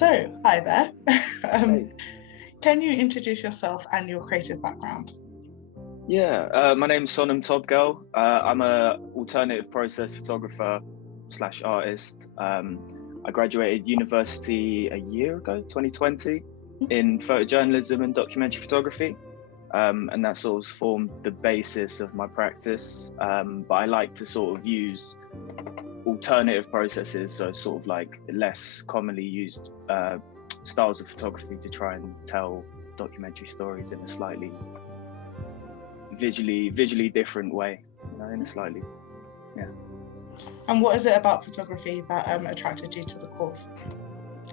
So, hi there. um, Hey. can you introduce yourself and your creative background? Yeah, my name's Sonam Tobgyal. I'm a alternative process photographer slash artist. I graduated university a year ago, 2020, in photojournalism and documentary photography. And that sort of formed the basis of my practice. But I like to sort of use alternative processes, so sort of like less commonly used styles of photography to try and tell documentary stories in a slightly visually different way, in a slightly, yeah. And what is it about photography that attracted you to the course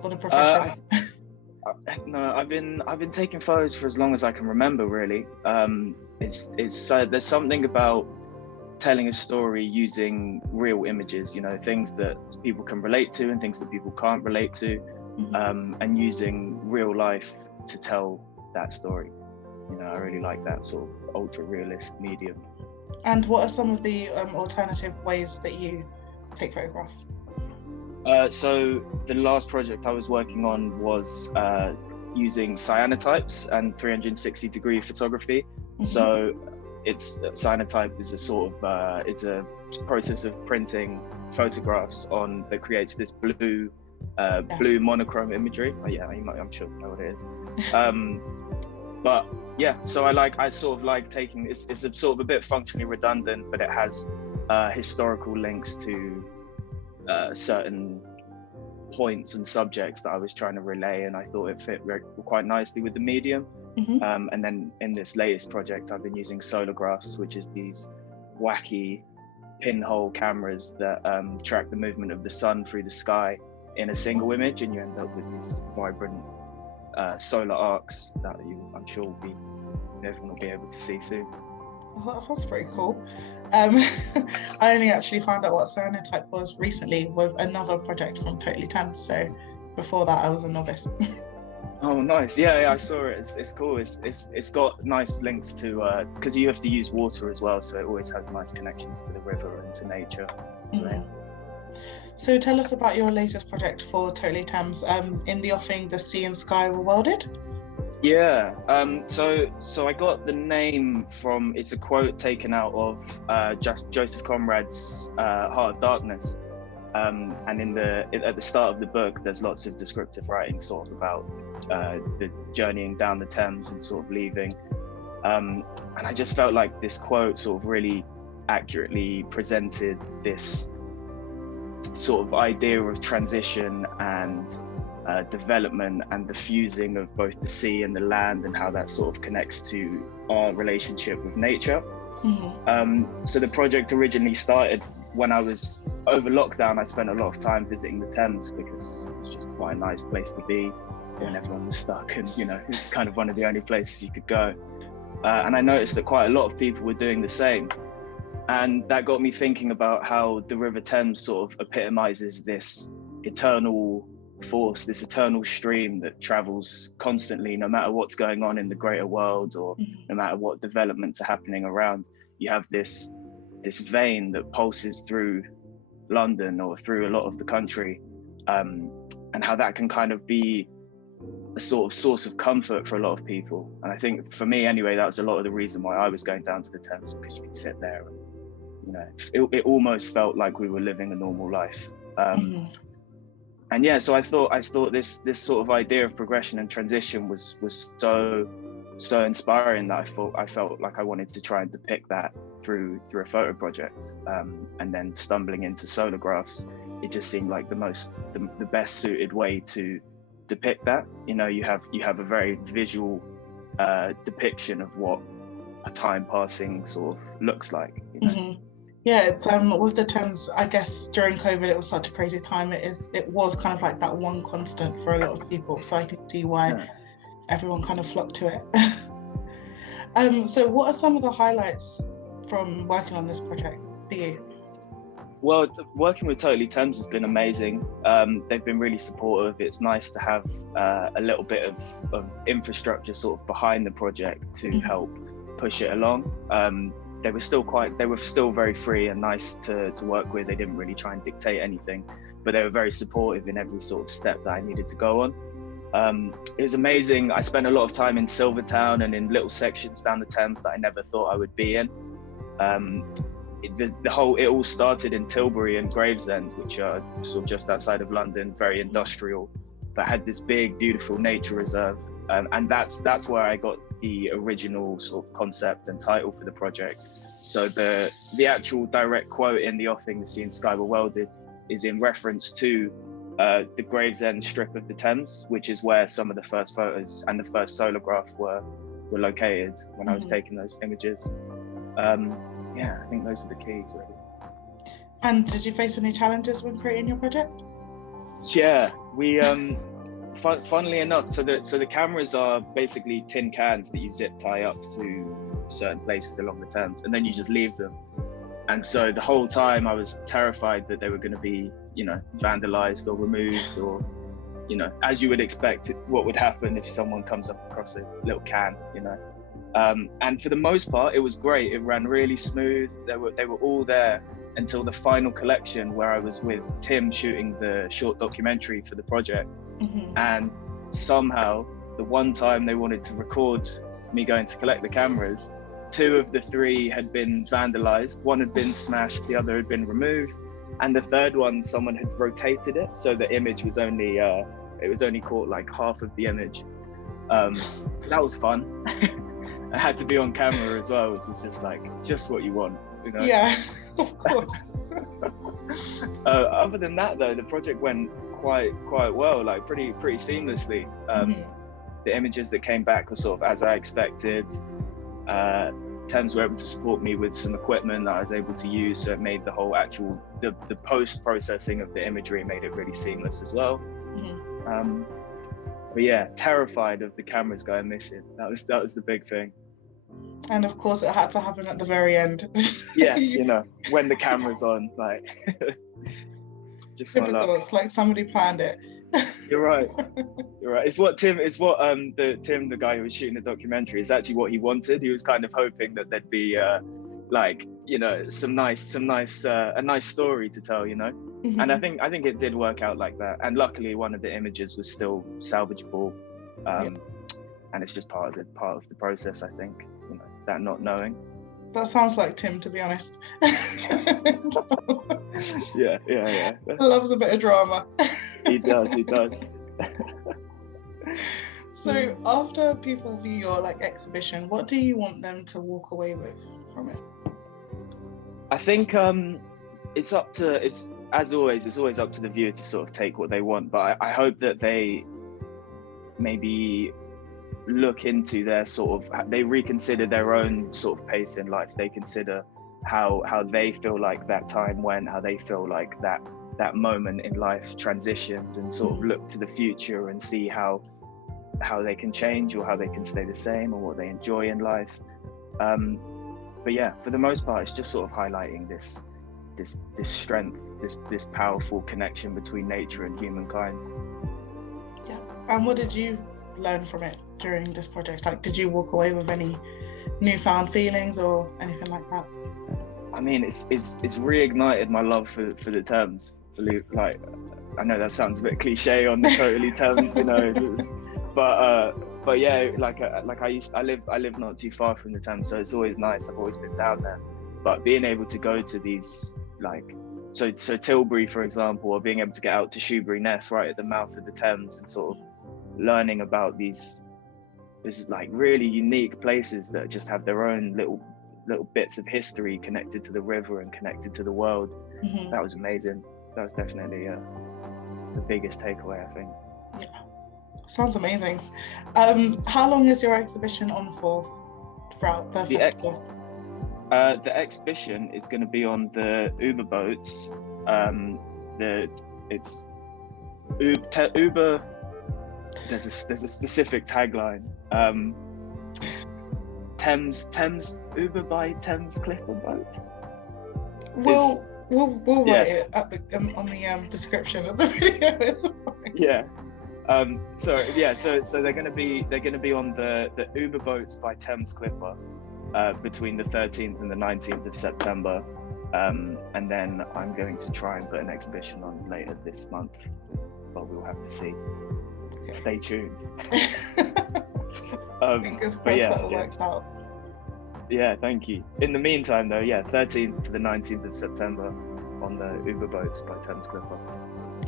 or the Uh, profession? no, I've been taking photos for as long as I can remember, really. It's there's something about telling a story using real images, things that people can relate to and things that people can't relate to, and using real life to tell that story. I really like that sort of ultra realist medium. And what are some of the alternative ways that you take photographs? So the last project I was working on was using cyanotypes and 360-degree photography. So cyanotype is a sort of it's a process of printing photographs that creates this blue monochrome imagery. I'm sure you know what it is. But yeah, so I sort of like taking it's a sort of a bit functionally redundant, but it has historical links to certain points and subjects that I was trying to relay, and I thought it fit quite nicely with the medium. And then in this latest project, I've been using Solargraphs, which is these wacky pinhole cameras that track the movement of the sun through the sky in a single image, and you end up with these vibrant solar arcs that I'm sure everyone will be able to see soon. Oh, that sounds pretty cool. I only actually found out what cyanotype was recently with another project from Totally Thames. So before that, I was a novice. Oh, nice! Yeah, I saw it. It's cool. It's got nice links to because you have to use water as well, so it always has nice connections to the river and to nature. So tell us about your latest project for Totally Thames. In the offing, the Sea and Sky Were Welded. Yeah. So I got the name from, it's a quote taken out of Joseph Conrad's Heart of Darkness. And at the start of the book, there's lots of descriptive writing sort of about the journeying down the Thames and sort of leaving. And I just felt like this quote sort of really accurately presented this sort of idea of transition and development and the fusing of both the sea and the land, and how that sort of connects to our relationship with nature. So the project originally started when I was over lockdown. I spent a lot of time visiting the Thames because it was just quite a nice place to be when everyone was stuck, and it's kind of one of the only places you could go. And I noticed that quite a lot of people were doing the same. And that got me thinking about how the River Thames sort of epitomizes this eternal force, this eternal stream that travels constantly, no matter what's going on in the greater world, or no matter what developments are happening around. You have this vein that pulses through London or through a lot of the country, and how that can kind of be a sort of source of comfort for a lot of people. And I think for me anyway, that was a lot of the reason why I was going down to the Thames, because you could sit there and it almost felt like we were living a normal life. And yeah, so I thought this sort of idea of progression and transition was so inspiring that I felt like I wanted to try and depict that through a photo project. And then stumbling into Solargraphs, it just seemed like the best suited way to depict that. You have a very visual depiction of what a time passing sort of looks like. Yeah, it's with the Thames, I guess during COVID it was such a crazy time. It was kind of like that one constant for a lot of people, so I can see why everyone kind of flocked to it. So what are some of the highlights from working on this project for you? Well, working with Totally Thames has been amazing. They've been really supportive. It's nice to have a little bit of infrastructure sort of behind the project to help push it along. they were still very free and nice to work with. They didn't really try and dictate anything, but they were very supportive in every sort of step that I needed to go on. It was amazing. I spent a lot of time in Silvertown and in little sections down the Thames that I never thought I would be in. It all started in Tilbury and Gravesend, which are sort of just outside of London, very industrial, but had this big, beautiful nature reserve. And that's where I got the original sort of concept and title for the project. So the actual direct quote in the offing, "The Sea and Sky Were Welded," is in reference to the Gravesend strip of the Thames, which is where some of the first photos and the first Solargraphs were located when I was taking those images. Yeah, I think those are the keys, really. And did you face any challenges when creating your project? Yeah, we funnily enough, so the cameras are basically tin cans that you zip tie up to certain places along the Thames, and then you just leave them. And so the whole time I was terrified that they were going to be, vandalized or removed, or, as you would expect, what would happen if someone comes up across a little can, And for the most part, it was great. It ran really smooth. They were all there until the final collection, where I was with Tim shooting the short documentary for the project. And somehow, the one time they wanted to record me going to collect the cameras, 2 of the 3 had been vandalized. One had been smashed, the other had been removed, and the third one, someone had rotated it, so the image was only caught like half of the image. So that was fun. I had to be on camera as well, which is just what you want, Yeah, of course. Other than that, though, the project went quite well, like pretty seamlessly. The images that came back were sort of as I expected. Thames were able to support me with some equipment that I was able to use, so it made the whole the post-processing of the imagery made it really seamless as well. But yeah, terrified of the cameras going missing. That was the big thing. And of course it had to happen at the very end. Yeah, when the camera's on, like just typical. It's like somebody planned it. You're right. It's what Tim, the guy who was shooting the documentary, is actually what he wanted. He was kind of hoping that there'd be a nice story to tell, And I think it did work out like that. And luckily one of the images was still salvageable. And it's just part of the process, I think, that not knowing. That sounds like Tim, to be honest. Yeah. Loves a bit of drama. He does. So after people view your exhibition, what do you want them to walk away with from it? I think it's always up to the viewer to sort of take what they want, but I hope that they maybe look into they reconsider their own sort of pace in life. They consider how they feel like that time went, how they feel like that moment in life transitioned, and sort of look to the future and see how they can change, or how they can stay the same, or what they enjoy in life. But yeah, for the most part, it's just sort of highlighting this strength, this powerful connection between nature and humankind. Yeah. And what did you learn from it during this project? Did you walk away with any newfound feelings or anything like that? I mean, it's reignited my love for the Thames. I know that sounds a bit cliche on the Totally Thames, but yeah, I live not too far from the Thames, so it's always nice. I've always been down there, but being able to go to these so Tilbury, for example, or being able to get out to Shoebury Ness right at the mouth of the Thames, and sort of learning about these really unique places that just have their own little bits of history connected to the river and connected to the world. That was amazing. That was definitely the biggest takeaway, I think. Yeah, sounds amazing. How long is your exhibition on for throughout the festival? The exhibition is going to be on the Uber boats. It's Uber. There's a specific tagline. Thames Uber by Thames Clipper boat. We'll write it on the description of the video. It's fine. Yeah. So they're going to be on the Uber boats by Thames Clipper, between the 13th and the 19th of September. And then I'm going to try and put an exhibition on later this month, but we'll have to see. Stay tuned. Fingers crossed that it works out. Yeah, thank you. In the meantime, though, 13th to the 19th of September on the Uber boats by Thames Clipper.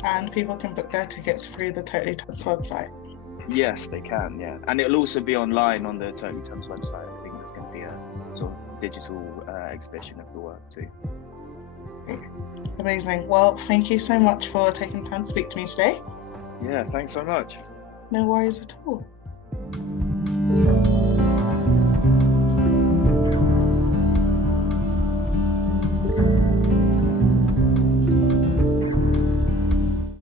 And people can book their tickets through the Totally Thames website. Yes, they can, yeah. And it'll also be online on the Totally Thames website. I think there's going to be a sort of digital exhibition of the work too. Amazing. Well, thank you so much for taking time to speak to me today. Yeah, thanks so much. No worries at all.